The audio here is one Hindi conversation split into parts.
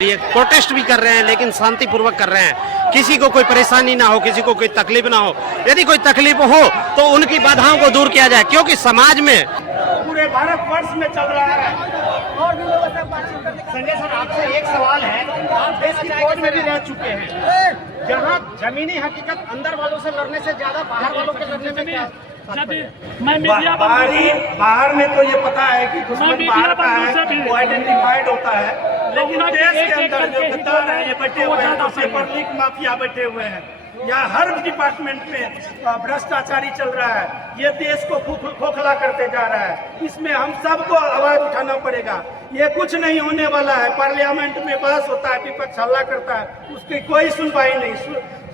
ये प्रोटेस्ट भी कर रहे हैं लेकिन शांतिपूर्वक कर रहे हैं, किसी को कोई परेशानी ना हो, किसी को कोई तकलीफ ना हो। यदि कोई तकलीफ हो तो उनकी बाधाओं को दूर किया जाए, क्योंकि समाज में पूरे भारतवर्ष में चल रहा है। संजय सर, आपसे एक सवाल है, आप देश की फौज में भी रह चुके हैं, जहाँ जमीनी हकीकत अंदर वालों से लड़ने से ज्यादा बाहर वालों के लड़ने में क्या बाहर में तो ये पता है कि दुश्मन बाहर का है, वो आइडेंटिफाइड होता है, लेकिन देश के अंदर जो गद्दार है ये बैठे हुए हैं, पेपर लीक माफिया बैठे हुए हैं, या हर डिपार्टमेंट में भ्रष्टाचारी चल रहा है, ये देश को खोखला करते जा रहा है। इसमें हम सबको आवाज उठाना पड़ेगा। ये कुछ नहीं होने वाला है। पार्लियामेंट में बहस होता है, विपक्ष हल्ला करता है, उसकी कोई सुनवाई नहीं।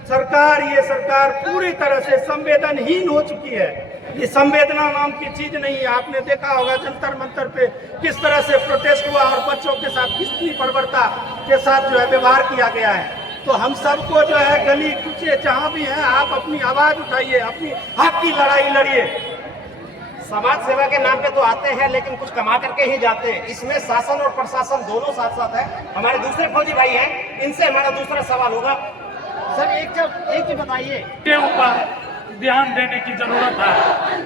ये सरकार पूरी तरह से संवेदनहीन हो चुकी है। ये संवेदना नाम की चीज नहीं है। आपने देखा होगा जंतर मंतर पे किस तरह से प्रोटेस्ट हुआ और बच्चों के साथ कितनी बर्बरता के साथ जो है व्यवहार किया गया है। तो हम सबको जो है गली कुचे जहाँ भी हैं, आप अपनी आवाज उठाइए, अपनी हक की लड़ाई लड़िए। समाज सेवा के नाम पे तो आते हैं लेकिन कुछ कमा करके ही जाते हैं। इसमें शासन और प्रशासन दोनों साथ साथ है। हमारे दूसरे फौजी भाई हैं, इनसे हमारा दूसरा सवाल होगा। सर एक चीज बताइए, के ऊपर ध्यान देने की जरूरत है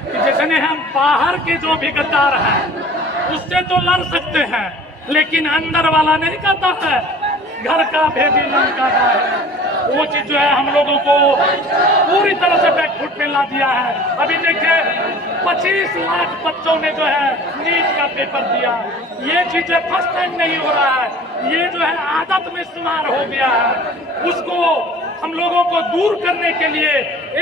कि जैसे हम बाहर के जो भी गद्दार हैं उससे तो लड़ सकते हैं, लेकिन अंदर वाला नहीं करता है। घर का भेदी लंका है, वो चीज जो है हम लोगों को पूरी तरह से बैकफुट में ला दिया है। अभी देखिए 25 लाख बच्चों ने जो है नीट का पेपर दिया। ये चीजें फर्स्ट टाइम नहीं हो रहा है, ये जो है आदत में शुमार हो गया है। उसको हम लोगों को दूर करने के लिए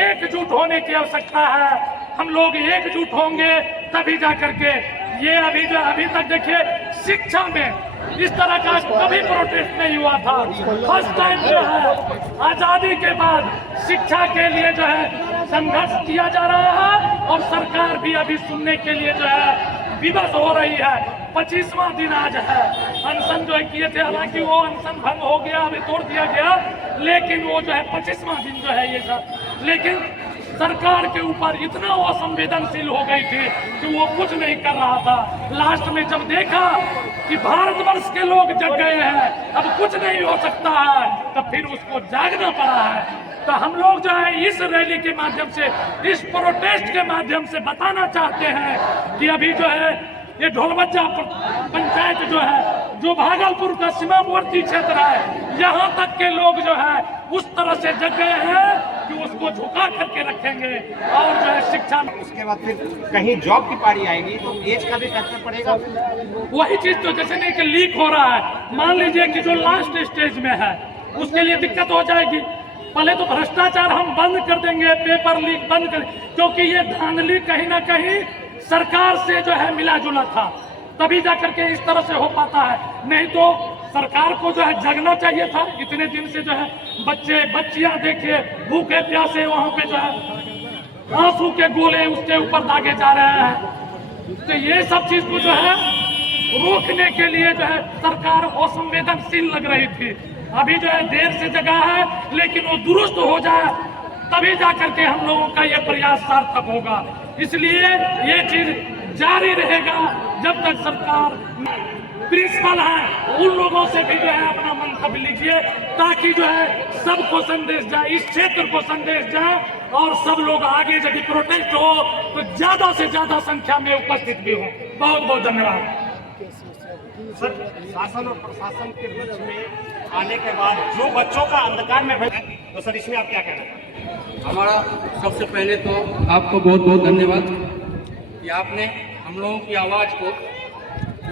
एकजुट होने की आवश्यकता है। हम लोग एकजुट होंगे तभी जा करके ये अभी तक देखिए शिक्षा में इस तरह का कभी प्रोटेस्ट नहीं हुआ था। फर्स्ट टाइम जो है आजादी के बाद शिक्षा के लिए जो है संघर्ष किया जा रहा है, और सरकार भी अभी सुनने के लिए जो है विवश हो रही है। 25वां दिन आज है। अनशन जो किए थे, हालांकि वो अनशन भंग हो गया, अभी तोड़ दिया गया, लेकिन वो जो है 25वां दिन जो है ये सब, लेकिन सरकार के ऊपर इतना वो संवेदनशील हो गई थी कि वो कुछ नहीं कर रहा था। लास्ट में जब देखा कि भारतवर्ष के लोग जग गए हैं, अब कुछ नहीं हो सकता है, तो फिर उसको जागना पड़ा है। तो हम लोग जो है इस रैली के माध्यम से, इस प्रोटेस्ट के माध्यम से बताना चाहते हैं कि अभी जो है ये ढोलबज्जा पंचायत जो है, जो भागलपुर का सीमावर्ती क्षेत्र है, यहाँ तक के लोग जो है उस तरह से जग गए हैं कि उसको झुका करके रखेंगे। और जो है शिक्षा, उसके बाद फिर कहीं जॉब की पारी आएगी तो एज का भी फैक्टर पड़ेगा। वही चीज तो जैसे नहीं कि लीक हो रहा है, मान लीजिए कि जो लास्ट स्टेज में है उसके लिए दिक्कत हो जाएगी। पहले तो भ्रष्टाचार हम बंद कर देंगे, पेपर लीक बंद कर, क्योंकि ये धांधली कहीं ना कहीं सरकार से जो है मिला जुला था, तभी जाकर के इस तरह से हो पाता है। नहीं तो सरकार को जो है जगना चाहिए था। इतने दिन से जो है बच्चे बच्चियां देखिए भूखे प्यासे वहां पे जो है आंसू के गोले उसके ऊपर दागे जा रहे हैं। तो ये सब चीज को जो है रोकने के लिए जो है सरकार असंवेदनशील लग रही थी। अभी जो है देर से जगा है, लेकिन वो दुरुस्त हो जाए तभी जाकर के हम लोगों का ये प्रयास सार्थक होगा। इसलिए ये चीज जारी रहेगा जब तक सरकार। प्रिंसिपल है, उन लोगों से भी जो है अपना मंतव्य लीजिए, ताकि जो है सबको संदेश जाए, इस क्षेत्र को संदेश जाए, और सब लोग आगे यदि प्रोटेस्ट हो तो ज्यादा से ज्यादा संख्या में उपस्थित भी हो। बहुत बहुत धन्यवाद। सर, शासन और प्रशासन के बीच में आने के बाद जो बच्चों का अंधकार में भय, तो सर इसमें आप क्या कहना चाहते हैं? हमारा सबसे पहले तो आपको बहुत बहुत धन्यवाद कि आपने हम लोगों की आवाज़ को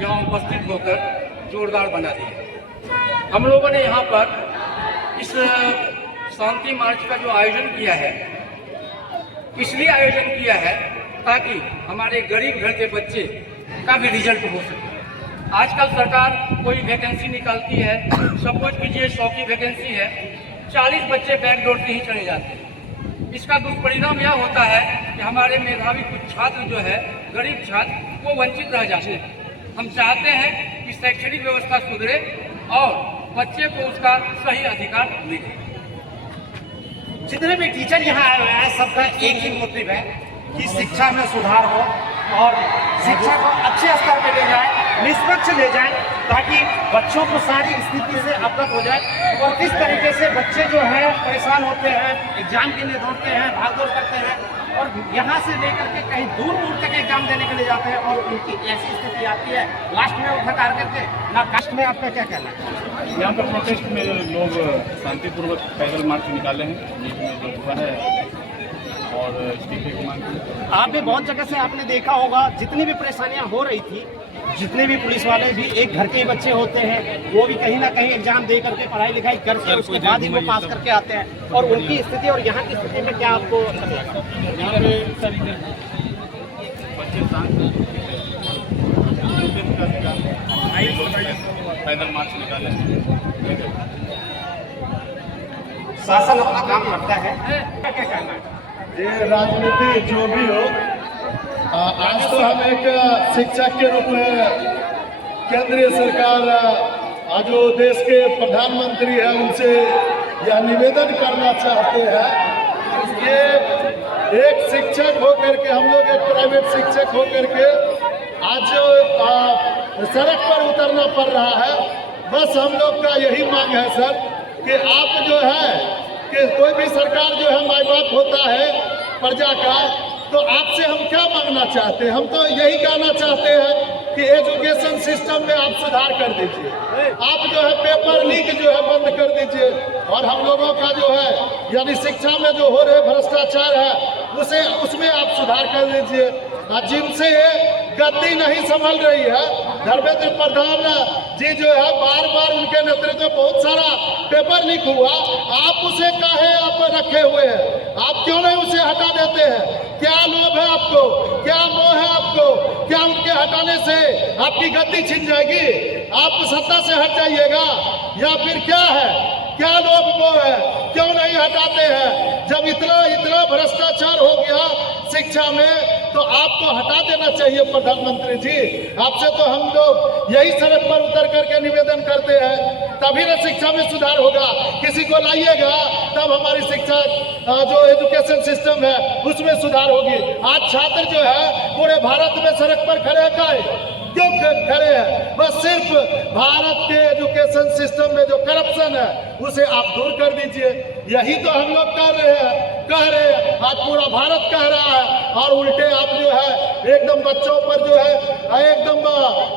यहाँ उपस्थित होकर जोरदार बना दिया। हम लोगों ने यहाँ पर इस शांति मार्च का जो आयोजन किया है, इसलिए आयोजन किया है ताकि हमारे गरीब घर के बच्चे का भी रिजल्ट हो सके। आजकल सरकार कोई वैकेंसी निकालती है, सपोज कीजिए 100 की वैकेंसी है, 40 बच्चे बैकडोर से ही चले जाते हैं। इसका दुष्परिणाम यह होता है कि हमारे मेधावी कुछ छात्र जो है, गरीब छात्र, वो वंचित रह जाते हैं। हम चाहते हैं कि शैक्षणिक व्यवस्था सुधरे और बच्चे को उसका सही अधिकार मिले। जितने भी टीचर यहाँ आए हुए हैं, सबका एक ही मोटिव है कि शिक्षा में सुधार हो और शिक्षा को अच्छे स्तर पर ले जाए। निष्पक्ष ले जाएं, ताकि बच्चों को सारी स्थिति से अवगत हो जाए और किस तरीके से बच्चे जो है परेशान होते हैं, एग्जाम के लिए दौड़ते हैं, भागदौड़ करते हैं और यहाँ से लेकर के कहीं दूर दूर तक एग्जाम देने के लिए जाते हैं और उनकी ऐसी स्थिति आती है लास्ट में वो थक हार करके ना। कास्ट में आपका क्या कहना है? यहाँ पर प्रोटेस्ट में लोग शांतिपूर्वक पैदल मार्च निकाले हैं, बीच में जो हुआ है और इस्तीफे की मांग की। आप भी बहुत जगह से आपने देखा होगा, जितनी भी परेशानियां हो रही थी, जितने भी पुलिस वाले भी एक घर के ही बच्चे होते हैं, वो भी कहीं ना कहीं एग्जाम दे करके पढ़ाई लिखाई करके उसके बाद ही वो पास करके आते हैं। और उनकी स्थिति और यहाँ की स्थिति में क्या आपको लगा? यहाँ पे सर बच्चे शांत पैदल मार्च निकाले हैं। शासन अपना काम करता है, क्या कहना है? ये राजनीति जो भी हो, आज तो हम एक शिक्षक के रूप में केंद्रीय सरकार जो देश के प्रधानमंत्री हैं उनसे यह निवेदन करना चाहते हैं कि एक शिक्षक होकर के, हम लोग एक प्राइवेट शिक्षक होकर के आज सड़क पर उतरना पड़ रहा है। बस हम लोग का यही मांग है सर कि आप जो है कि कोई भी सरकार जो है माई बाप होता है प्रजा का, तो आपसे हम क्या मांगना चाहते हैं? हम तो यही कहना चाहते हैं कि एजुकेशन सिस्टम में आप सुधार कर दीजिए, आप जो है पेपर लीक जो है बंद कर दीजिए और हम लोगों का जो है यानी शिक्षा में जो हो रहे भ्रष्टाचार है उसमें आप सुधार कर दीजिए। जिनसे गद्दी नहीं संभल रही है, धर्मेंद्र प्रधान जी जो है बार बार उनके नेतृत्व में बहुत सारा पेपर लीक हुआ, आप उसे काहे आप रखे हुए हैं? आप क्यों नहीं उसे हटा देते हैं? क्या लोभ है आपको, क्या मोह है आपको? क्या उनके हटाने से आपकी गद्दी छिन जाएगी, आप सत्ता से हट जाइएगा, या फिर क्या है? क्या लोभ मोह है? क्यों नहीं हटाते हैं? जब इतना भ्रष्टाचार हो गया शिक्षा में तो आपको हटा देना चाहिए प्रधानमंत्री जी। आपसे तो हम लोग यही सड़क पर उतर करके निवेदन करते हैं, तभी ना शिक्षा में सुधार होगा। किसी को लाइएगा तब हमारी शिक्षा जो एजुकेशन सिस्टम है उसमें सुधार होगी। आज छात्र जो है पूरे भारत में सड़क पर खड़े हैं, क्यों खड़े हैं? बस सिर्फ भारत के एजुकेशन सिस्टम में जो करप्शन है उसे आप दूर कर दीजिए। यही तो हम लोग कह रहे हैं, आज पूरा भारत कह रहा है और उल्टे आप जो है एकदम बच्चों पर जो है एकदम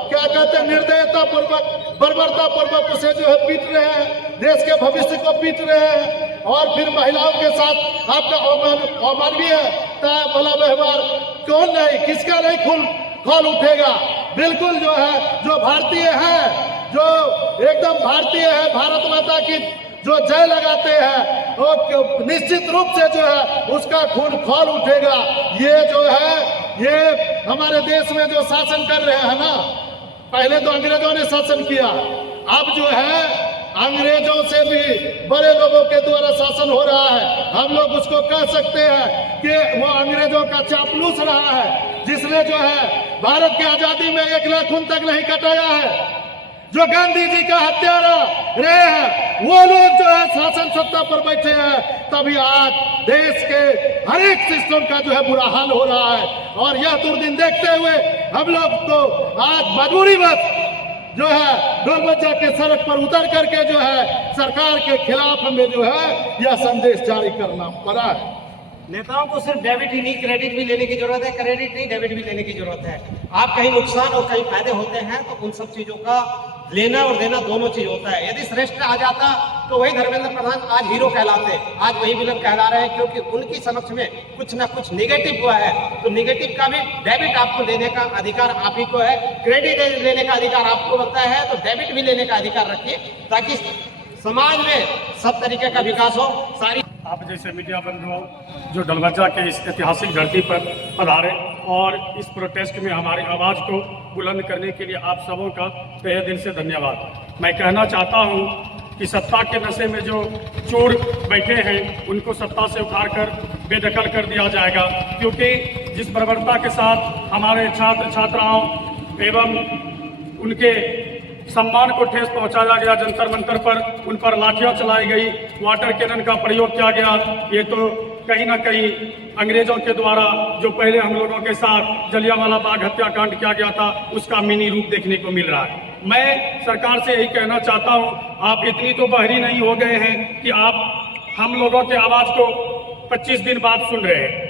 क्या कहते हैं निर्दयता पूर्वक, बर्बरता पूर्वक उसे जो है पीट रहे हैं, देश के भविष्य को पीट रहे हैं और फिर महिलाओं के साथ आपका अमानवीय भला व्यवहार। कौन नहीं, किसका नहीं खोल उठेगा? बिल्कुल जो है, जो भारतीय है, जो एकदम भारतीय है, भारत माता की जो जय लगाते हैं वो निश्चित रूप से जो है उसका खून खौल उठेगा। ये जो है ये हमारे देश में जो शासन कर रहे हैं ना, पहले तो अंग्रेजों ने शासन किया, अब जो है अंग्रेजों से भी बड़े लोगों के द्वारा शासन हो रहा है। हम लोग उसको कह सकते हैं कि वो अंग्रेजों का चापलूस रहा है, जिसने जो है भारत की आजादी में 1 लाख खून तक नहीं कटाया है। जो गांधी जी का हत्यारा रहे हैं वो लोग जो है शासन सत्ता पर बैठे हैं, तभी आज देश के हर एक सिस्टम का जो है बुरा हाल हो रहा है। और यह दुर्दिन देखते हुए हम लोग को आज मजबूरीवश जो है डोरबच्चा के सड़क पर उतर करके जो है सरकार के खिलाफ में जो है यह संदेश जारी करना पड़ा है। नेताओं को सिर्फ डेबिट ही नहीं क्रेडिट भी लेने की जरूरत है, क्रेडिट नहीं डेबिट भी लेने की जरूरत है। आप कहीं नुकसान और कहीं फायदे होते हैं तो उन सब चीजों का लेना और देना दोनों चीज होता है। यदि श्रेष्ठ आ जाता तो वही धर्मेंद्र प्रधान आज हीरो कहलाते, आज वही विलन कहला रहे हैं, क्योंकि उनकी समक्ष में कुछ ना कुछ निगेटिव हुआ है। तो निगेटिव का भी डेबिट आपको लेने का अधिकार आप ही को है, क्रेडिट लेने का अधिकार आपको बनता है, तो डेबिट भी लेने का अधिकार रखिए ताकि समाज में सब तरीके का विकास हो। सारी आप जैसे मीडिया बंधुओं जो डलबज्जा के इस ऐतिहासिक धरती पर पधारे और इस प्रोटेस्ट में हमारी आवाज़ को बुलंद करने के लिए आप सबों का तहे दिल से धन्यवाद। मैं कहना चाहता हूं कि सत्ता के नशे में जो चोर बैठे हैं उनको सत्ता से उखाड़ कर बेदखल कर दिया जाएगा, क्योंकि जिस बर्बरता के साथ हमारे छात्र छात्राओं एवं उनके सम्मान को ठेस पहुंचाया गया, जंतर मंतर पर उन पर लाठियां चलाई गई, वाटर कैनन का प्रयोग किया गया, ये तो कहीं ना कहीं अंग्रेजों के द्वारा जो पहले हम लोगों के साथ जलियांवाला बाग हत्याकांड किया गया था, उसका मिनी रूप देखने को मिल रहा है। मैं सरकार से यही कहना चाहता हूं, आप इतनी तो बहरी नहीं हो गए हैं कि आप हम लोगों के आवाज को 25 दिन बाद सुन रहे हैं।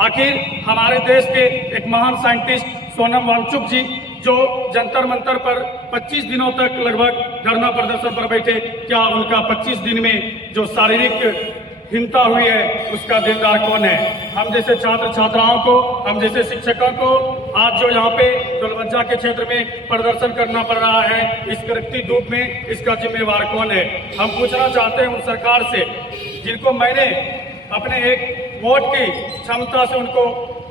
आखिर हमारे देश के एक महान साइंटिस्ट सोनम वांगचुक जी जो जंतर मंतर पर 25 दिनों तक लगभग धरना प्रदर्शन पर बैठे, क्या उनका 25 दिन में जो शारीरिक हिंसा हुई है उसका देनदार कौन है? हम जैसे छात्र छात्राओं को, हम जैसे शिक्षकों को आज जो यहाँ पे दोलवज्जा के क्षेत्र में प्रदर्शन करना पड़ रहा है, इस कड़कती धूप में, इसका जिम्मेवार कौन है? हम पूछना चाहते हैं उन सरकार से जिनको मैंने अपने एक वोट की क्षमता से उनको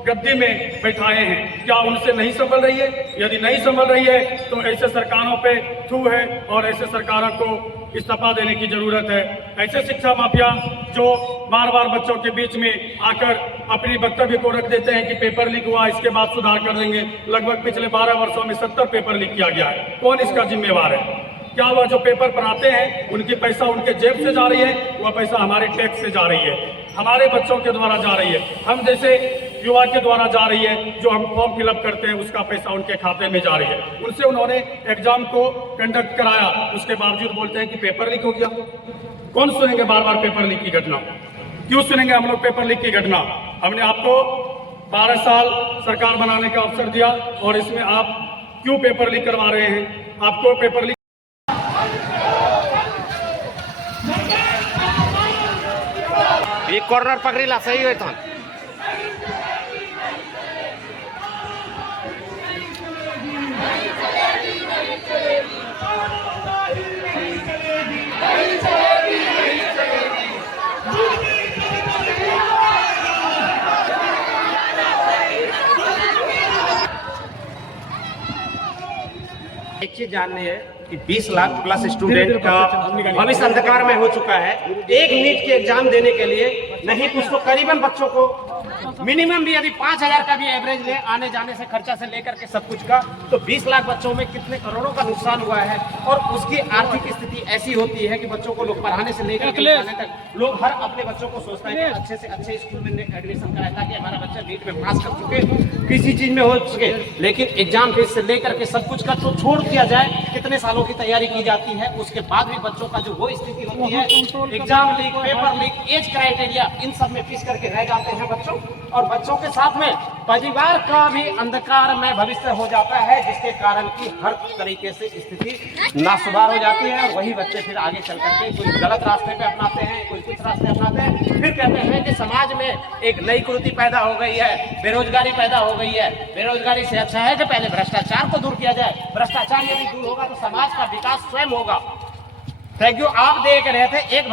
गद्दी में बैठाए हैं, क्या उनसे नहीं संभल रही है? यदि नहीं संभल रही है तो ऐसे सरकारों पे थू है और ऐसे सरकारों को इस्तीफा देने की जरूरत है। ऐसे शिक्षा माफिया जो बार बार बच्चों के बीच में आकर अपनी वक्तव्य को रख देते हैं कि पेपर लीक हुआ, इसके बाद सुधार कर देंगे। लगभग पिछले 12 वर्षों में 70 पेपर लीक किया गया है। कौन इसका जिम्मेवार है? क्या वह जो पेपर पढ़ाते हैं उनकी पैसा उनके जेब से जा रही है? वह पैसा हमारे टैक्स से जा रही है, हमारे बच्चों के द्वारा जा रही है, हम जैसे युवा के द्वारा जा रही है। जो हम फॉर्म फिलअप करते हैं उसका पैसा उनके खाते में जा रही है। उनसे उन्होंने एग्जाम को कंडक्ट कराया, उसके बावजूद बोलते हैं कि पेपर लीक हो गया। कौन सुनेंगे बार बार पेपर लीक की घटना? क्यों सुनेंगे हम लोग पेपर लीक की घटना? हमने आपको 12 साल सरकार बनाने का अवसर दिया और इसमें आप क्यों पेपर लीक करवा रहे हैं? आपको पेपर लीक एक कॉर्नर पकड़ीला सही होय था। एक चीज जाननी है कि 20 लाख प्लस स्टूडेंट का भविष्य अंधकार में हो चुका है। एक नीट के एग्जाम देने के लिए नहीं कुछ तो करीबन बच्चों को मिनिमम भी यदि 5,000 का भी एवरेज ले, आने जाने से खर्चा से लेकर के सब कुछ का, तो 20 लाख बच्चों में कितने करोड़ों का नुकसान हुआ है। और उसकी आर्थिक स्थिति ऐसी होती है कि बच्चों को लोग पढ़ाने से लेकर के जाने तक लोग हर अपने बच्चों को सोचता है कि अच्छे से अच्छे स्कूल में एडमिशन कराए ताकि हमारा बच्चा नीट में पास कर चुके, किसी चीज में हो सके। लेकिन एग्जाम फीस से लेकर के सब कुछ का तो छोड़ दिया जाए, कितने सालों की तैयारी की जाती है, उसके बाद भी बच्चों का जो वो स्थिति होती है, exam leak, paper leak, age criteria, इन सब में पिस करके रह जाते हैं बच्चों। और बच्चों के साथ में परिवार का भी अंधकार में भविष्य हो जाता है, जिसके कारण की हर तरीके से स्थिति ना सुधार हो जाती है। और वही बच्चे फिर आगे चल करके कोई गलत रास्ते पे अपनाते हैं, कोई कुछ रास्ते अपनाते हैं, फिर कहते हैं कि समाज में एक नई कुरीति पैदा हो गई है, बेरोजगारी पैदा हो गई है। बेरोजगारी से अच्छा है कि पहले भ्रष्टाचार को दूर किया जाए। भ्रष्टाचार यदि दूर होगा तो समाज का विकास स्वयं होगा। Thank you. आप देख रहे थे एक